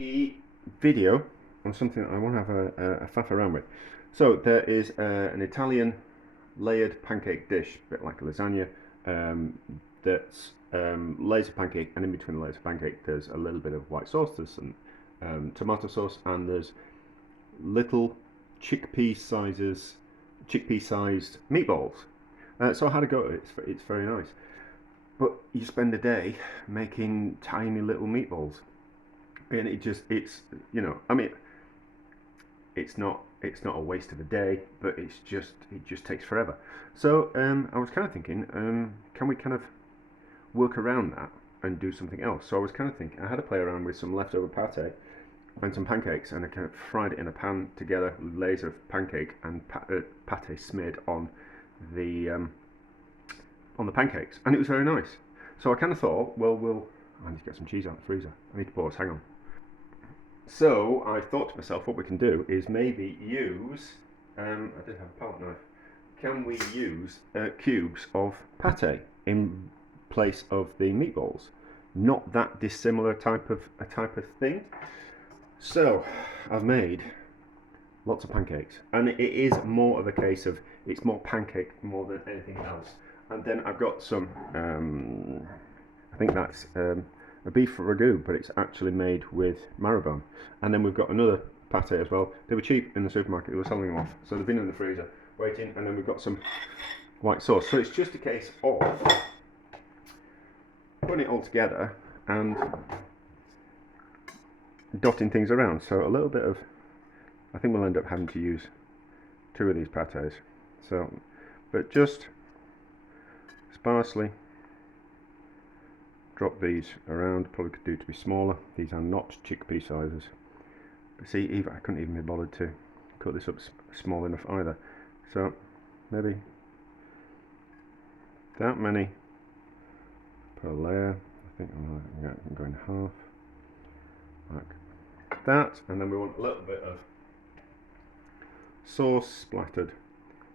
a video on something I want to have a faff around with. So there is an Italian layered pancake dish, a bit like a lasagna, that's layers of pancake, and in between the layers of pancake there's a little bit of white sauce, there's some tomato sauce, and there's little chickpea-sized meatballs. So I had a go at it. It's very nice. But you spend a day making tiny little meatballs, and it's I mean, it's not a waste of a day, but it just takes forever. So I was kind of thinking, can we kind of work around that and do something else? So I was kind of thinking, I had to play around with some leftover pate and some pancakes, and I kind of fried it in a pan together, layers of pancake and pate smeared on the pancakes, and it was very nice. So I kind of thought, well, I need to get some cheese out of the freezer. I need to pause. Hang on. So I thought to myself, what we can do is maybe use. I did have a palette knife. Can we use cubes of pate in place of the meatballs? Not that dissimilar type of thing. So I've made lots of pancakes, and it is more of a case of it's more pancake more than anything else. And then I've got some, I think that's a beef ragu, but it's actually made with marrowbone. And then we've got another pate as well. They were cheap in the supermarket, they were selling them off, so they've been in the freezer waiting. And then we've got some white sauce. So it's just a case of putting it all together and dotting things around. So a little bit of, I think we'll end up having to use 2 of these pates. So, but just sparsely drop these around. Probably could do to be smaller. These are not chickpea sizes. But see, even I couldn't even be bothered to cut this up small enough either. So maybe that many per layer. I think I'm going half like that, and then we want a little bit of sauce splattered,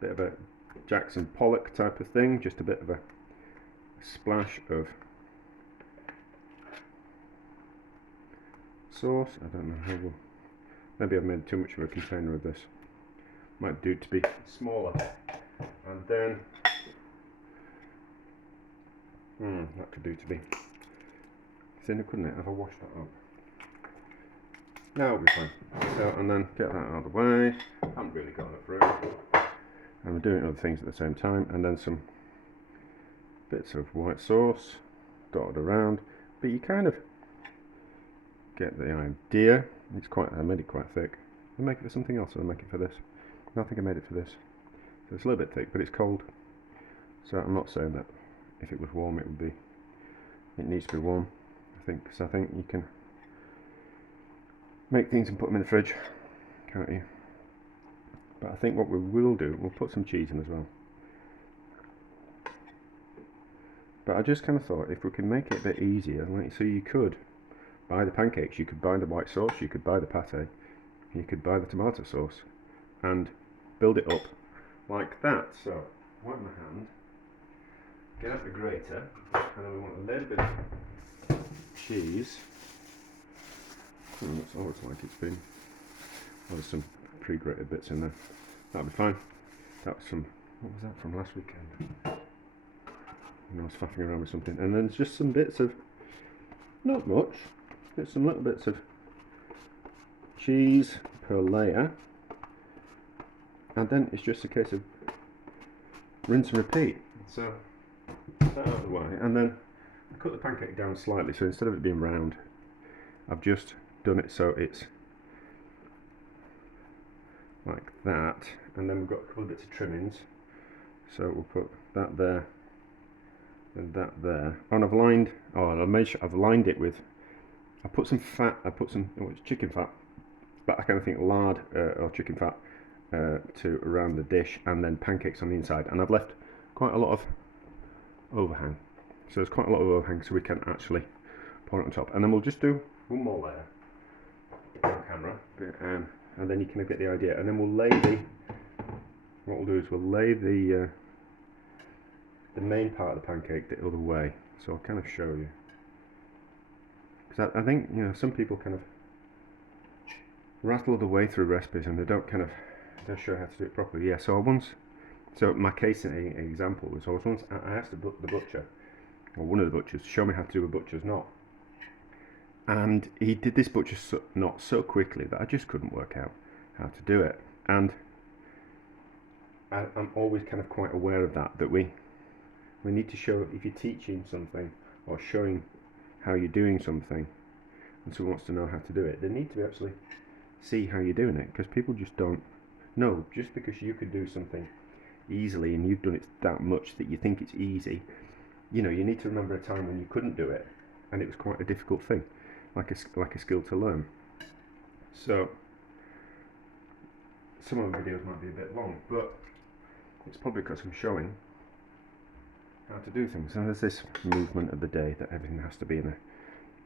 bit of a Jackson Pollock type of thing, just a bit of a splash of sauce. I don't know how we'll, maybe I've made too much of a container of this. Might do to be smaller. And then that could do to be thinner, couldn't it, if I wash that up? Now it'll be fine. So, and then get that out of the way. I haven't really got enough room. And we're doing other things at the same time. And then some bits of white sauce dotted around. But you kind of get the idea. It's quite, I made it quite thick. I'll make it for something else, or I'll make it for this. No, I think I made it for this. So it's a little bit thick, but it's cold. So I'm not saying that if it was warm it would be, it needs to be warm. I think, because I think you can make things and put them in the fridge, can't you? But I think what we will do, we'll put some cheese in as well. But I just kind of thought, if we can make it a bit easier, like, so you could buy the pancakes, you could buy the white sauce, you could buy the pate, you could buy the tomato sauce, and build it up like that. So, wipe my hand, get out the grater, and then we want a little bit of cheese. Looks always like it's been, there's some pre-grated bits in there. That'll be fine. That was from, what was that from last weekend? I was faffing around with something. And then just some bits of, not much, get some little bits of cheese per layer. And then it's just a case of rinse and repeat. So, that out of the way. And then I cut the pancake down slightly, so instead of it being round, I've just done it so it's like that, and then we've got a couple of bits of trimmings, so we'll put that there and that there. Oh, and I've lined, I've made sure I've lined it with, I put some fat, it's chicken fat, but I kind of think lard or chicken fat to around the dish, and then pancakes on the inside, and I've left quite a lot of overhang, so there's quite a lot of overhang, so we can actually pour it on top. And then we'll just do one more layer on camera, and then you can get the idea. And then we'll lay the, what we'll do is we'll lay the main part of the pancake the other way. So I'll kind of show you, because I think, you know, some people kind of rattle the way through recipes and they don't show you how to do it properly. Yeah, so my case example was I asked the butcher, or one of the butchers, to show me how to do a butcher's knot. And he did this butcher's knot so quickly that I just couldn't work out how to do it. And I'm always kind of quite aware of that we need to show, if you're teaching something or showing how you're doing something and someone wants to know how to do it, they need to actually see how you're doing it, because people just don't know. Just because you could do something easily and you've done it that much that you think it's easy, you need to remember a time when you couldn't do it and it was quite a difficult thing, like a skill to learn. So some of the videos might be a bit long, but it's probably because I'm showing how to do things. And there's this movement of the day that everything has to be in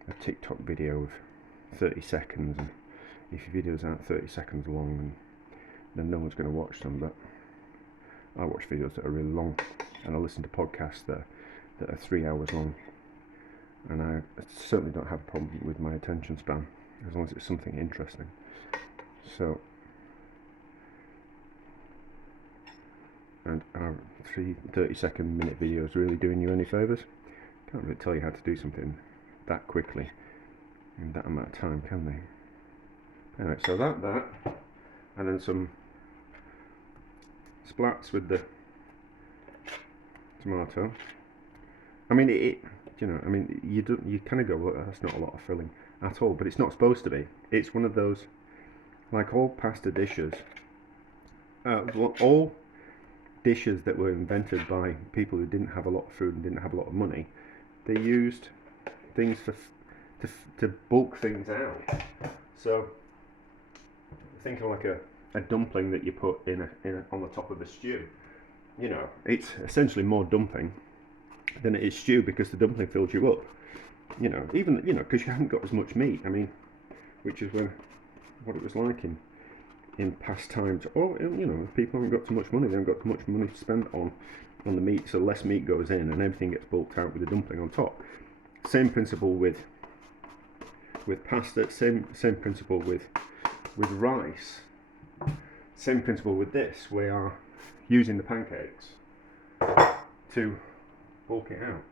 a TikTok video of 30 seconds, and if your videos aren't 30 seconds long, then no one's going to watch them. But I watch videos that are really long, and I listen to podcasts that are 3 hours long, and I certainly don't have a problem with my attention span as long as it's something interesting. So, and are 30-second minute videos really doing you any favours? Can't really tell you how to do something that quickly in that amount of time, can they? Anyway, so that and then some splats with the tomato. I mean, you kind of go, well, that's not a lot of filling at all, but it's not supposed to be. It's one of those, like all pasta dishes, all dishes that were invented by people who didn't have a lot of food and didn't have a lot of money. They used things to bulk things out. So think of like a dumpling that you put in on the top of a stew. It's essentially more dumpling than it is stew, because the dumpling fills you up. Even because you haven't got as much meat. I mean, which is what it was like in past times. Or if people haven't got too much money, they haven't got too much money to spend on the meat, so less meat goes in and everything gets bulked out with the dumpling on top. Same principle with pasta. Same principle with rice. Same principle with this. We are using the pancakes to bulk it out.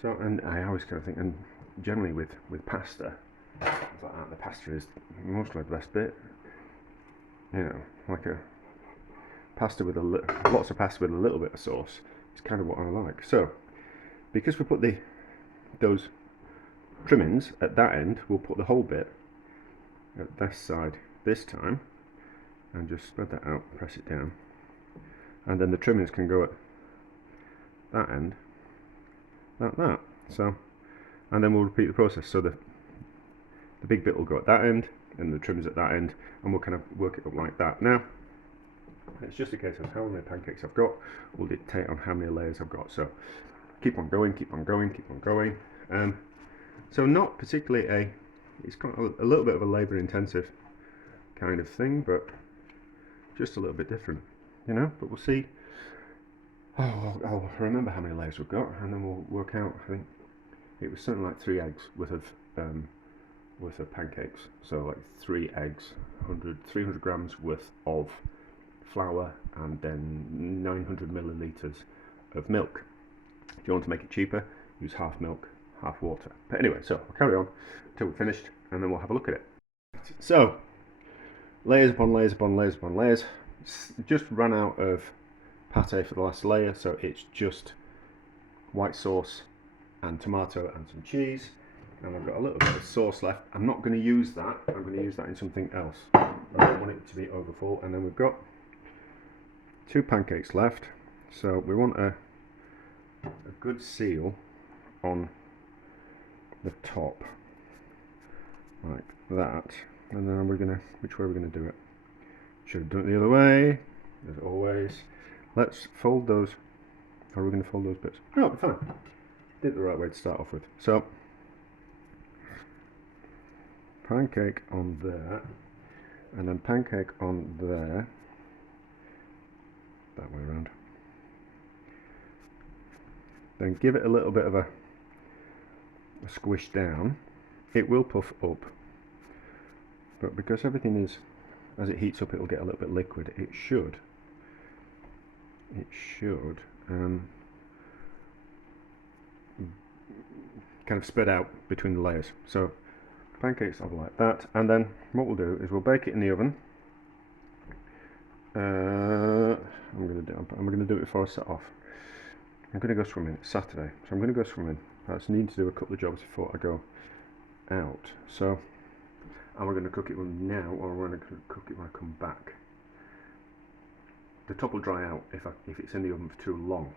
So, and I always kind of think, and generally with pasta, it's like that, the pasta is mostly the best bit. Like a pasta with lots of pasta with a little bit of sauce. It's kind of what I like. So, because we put those trimmings at that end, we'll put the whole bit at this side this time, and just spread that out, press it down, and then the trimmings can go at that end, like that. So, and then we'll repeat the process. So the big bit will go at that end, and the trimmings at that end, and we'll kind of work it up like that. Now, it's just a case of how many pancakes I've got will dictate on how many layers I've got. So keep on going, keep on going, keep on going. So not particularly it's got a little bit of a labour intensive kind of thing, but just a little bit different, but we'll see. I'll remember how many layers we've got, and then we'll work out. I think it was something like 3 eggs worth of pancakes. So like 3 eggs, 300 grams worth of flour, and then 900 millilitres of milk. If you want to make it cheaper, use half milk, half water. But anyway, so we'll carry on until we're finished, and then we'll have a look at it. So, layers upon layers upon layers upon layers. Just ran out of pate for the last layer, so it's just white sauce and tomato and some cheese. And I've got a little bit of sauce left. I'm not going to use that. I'm going to use that in something else. I don't want it to be overfull. And then we've got 2 pancakes left. So we want a good seal on the top, like that. And then which way are we going to do it? Should have done it the other way, as always. Let's fold those. How are we going to fold those bits? No, it'll be fine. Did it the right way to start off with. So, pancake on there, and then pancake on there, that way around. Then give it a little bit of a squish down. It will puff up, but because everything is, as it heats up, it'll get a little bit liquid. It should kind of spread out between the layers. So pancakes are like that, and then what we'll do is we'll bake it in the oven. I'm going to do it before I set off. I'm going to go swimming. It's Saturday, so I'm going to go swimming. I just need to do a couple of jobs before I go out. So, am I going to cook it now, or am I going to cook it when I come back? The top will dry out if it's in the oven for too long.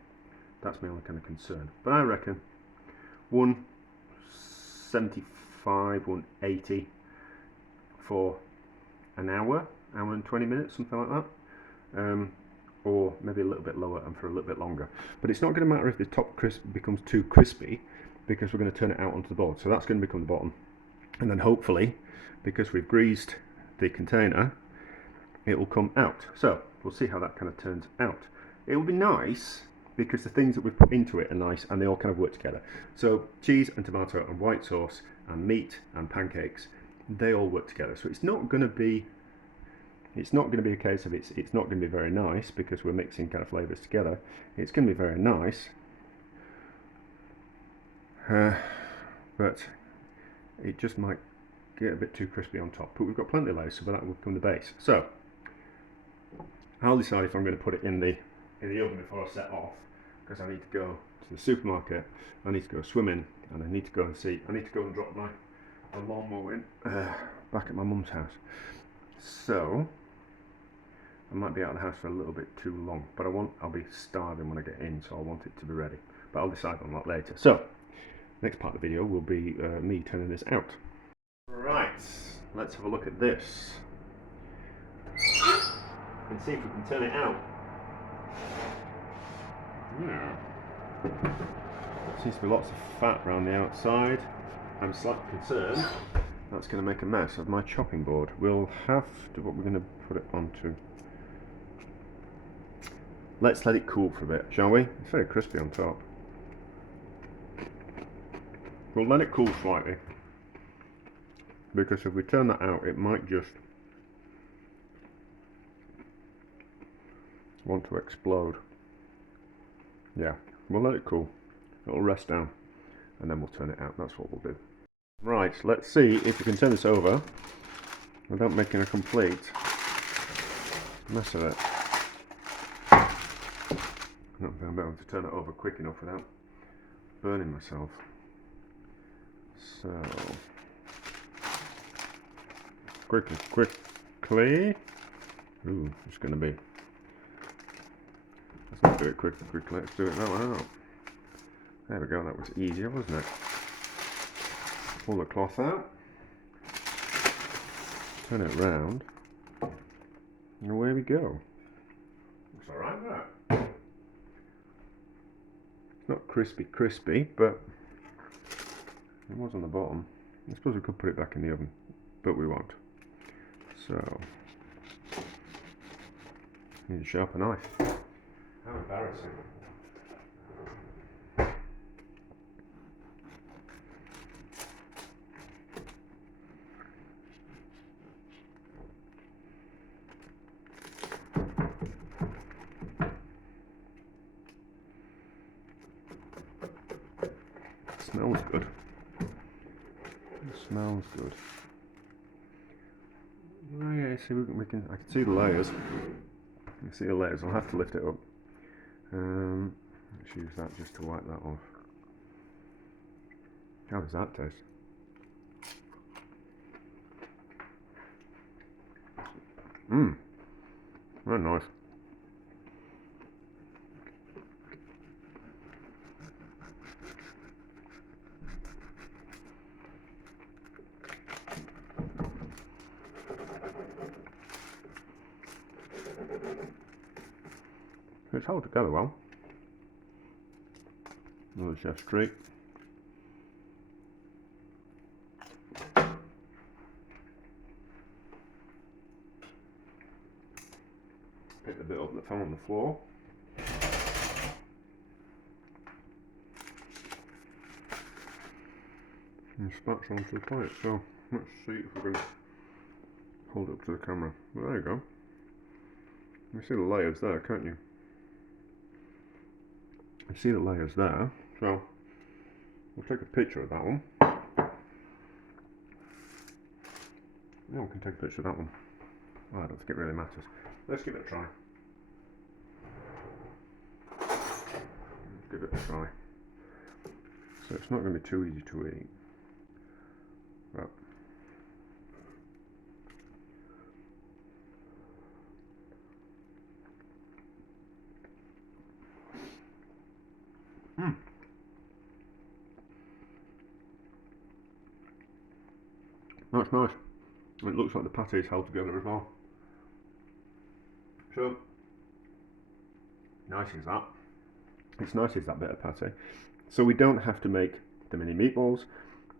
That's my only kind of concern. But I reckon 175, 180 for an hour and 20 minutes, something like that. Or maybe a little bit lower and for a little bit longer. But it's not going to matter if the top becomes too crispy, because we're going to turn it out onto the board. So that's going to become the bottom. And then hopefully, because we've greased the container, it will come out. So we'll see how that kind of turns out. It will be nice because the things that we've put into it are nice and they all kind of work together. So cheese and tomato and white sauce and meat and pancakes, they all work together. So it's not going to be a case of it's not going to be very nice because we're mixing kind of flavors together. It's going to be very nice, but it just might get a bit too crispy on top. But we've got plenty of layers, so that will become the base. So I'll decide if I'm going to put it in the oven before I set off, because I need to go to the supermarket, I need to go swimming, and I need to go and drop my lawnmower in back at my mum's house. So I might be out of the house for a little bit too long, but I'll be starving when I get in, so I want it to be ready. But I'll decide on that later. So next part of the video will be me turning this out. Right, let's have a look at this and see if we can turn it out. Yeah. Seems to be lots of fat around the outside. I'm slightly concerned that's going to make a mess of my chopping board. We'll have to, what we're going to put it onto. Let's let it cool for a bit, shall we? It's very crispy on top. We'll let it cool slightly, because if we turn that out, it might just want to explode. Yeah, we'll let it cool. It'll rest down, and then we'll turn it out. That's what we'll do. Right, let's see if we can turn this over without making a complete mess of it. I don't think I'll be able to turn it over quick enough without burning myself. So, quickly. Ooh, it's going to be. Let's not do it quickly. Let's do it now. There we go. That was easier, wasn't it? Pull the cloth out, turn it round, and away we go. Looks alright, that. It's not crispy, but it was on the bottom. I suppose we could put it back in the oven, but we won't. So, need to sharpen a knife. How embarrassing. Smells good. It smells good. Oh yeah, see, I can see the layers. I can see the layers. I'll have to lift it up. Let's use that just to wipe that off. How does that taste? Very nice. It's held together well. Another chef's treat. Pick the bit up that fell on the floor. And spatula onto the plate. So let's see if we can hold it up to the camera. Well, there you go. You see the layers there, can't you? You see the layers there. So we'll take a picture of that one. Yeah, we can take a picture of that one. Oh, I don't think it really matters. Let's give it a try. Let's give it a try. So it's not going to be too easy to eat. But that's nice. It looks like the pate is held together as well. So nice is that. It's nice is that bit of pate. So we don't have to make the mini meatballs.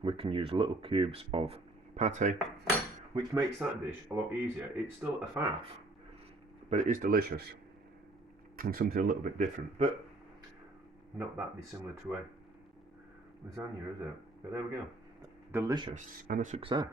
We can use little cubes of pate, which makes that dish a lot easier. It's still a faff, but it is delicious and something a little bit different, but not that dissimilar to a lasagna, is it? But there we go. Delicious and a success.